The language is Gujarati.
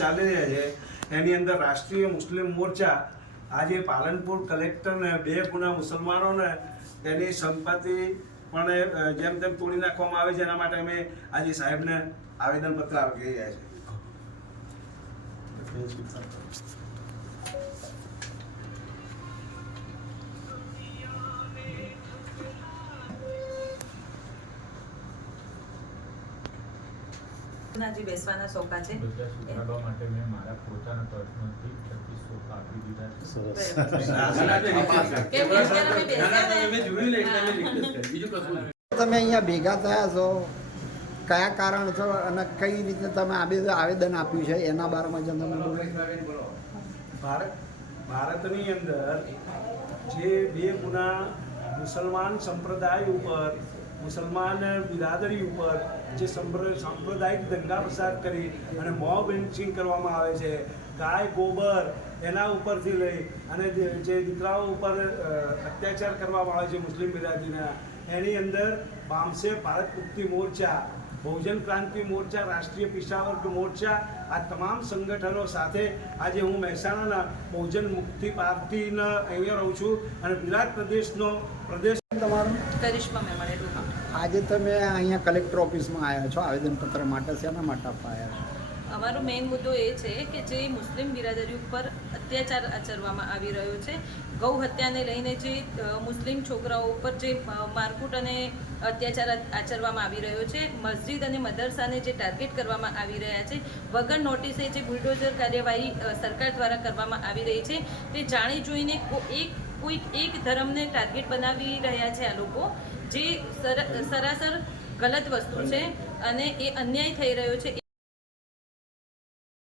ચાલી રહ્યા છે. એની અંદર રાષ્ટ્રીય મુસ્લિમ મોરચા આજે પાલનપુર કલેક્ટરને બે ગુના મુસલમાનોને તેની સંપત્તિ પણ જેમ તેમ તોડી નાખવામાં આવે છે. એના માટે અમે આજે સાહેબને આવેદનપત્ર આપી રહ્યા છે ના જે બેસવાના સોફા છે. સુધારવા માટે મેં મારા પોતાના પર્સનલથી સોફા આપી દીધા. તમે અહીંયા ભેગા થયા છો. કયા કારણ છો અને કઈ રીતે તમે આવેદન આપ્યું છે? એના બારામાં જ તમે બોલો. ભારત ભારતની અંદર જે બે ગુના મુસલમાન સંપ્રદાય ઉપર મુસલમાન બિરાદરી ઉપર જે સંપ્ર- સાંપ્રદાયિક દંગા પ્રસાર કરી અને મોબ લિન્ચિંગ કરવામાં આવે છે, ગાય, ગોબર એના ઉપરથી લઈ અને જે જે દીકરાઓ ઉપર અત્યાચાર કરવામાં આવે છે મુસ્લિમ બિરાદરીના એની અંદર બામસે ભારત મુક્તિ મોરચા, બહુજન ક્રાંતિ મોરચા, રાષ્ટ્રીય પિશાવર્ગ મોરચા, આ તમામ સંગઠનો સાથે આજે હું મહેસાણાના બહુજન મુક્તિ પાર્ટીના અહીંયા રહું છું અને ગુજરાત પ્રદેશનો પ્રદેશ તમારું? કરિશ્મા મેમણે આજે તમે અહીંયા કલેક્ટર ઓફિસમાં આવ્યા છો આવેદનપત્ર માટે શેના માટે આપવા આવ્યા છો? અમારો મેઇન મુદ્દો એ છે કે જે મુસ્લિમ બિરાદરી ઉપર અત્યાચાર આચરવામાં આવી રહ્યો છે ગૌ હત્યાને લઈને જે મુસ્લિમ છોકરાઓ ઉપર જે મારકુટ મારકૂટ અને અત્યાચાર આચરવામાં આવી રહ્યો છે મસ્જિદ અને મદરસાને જે ટાર્ગેટ કરવામાં આવી રહ્યા છે વગર નોટિસે જે બુલડોઝર કાર્યવાહી સરકાર દ્વારા કરવામાં આવી રહી છે તે જાણી જોઈને એક કોઈક એક ધર્મને ટાર્ગેટ બનાવી રહ્યા છે આ લોકો, જે સર- સરાસર ગલત વસ્તુ છે અને એ અન્યાય થઈ રહ્યો છે.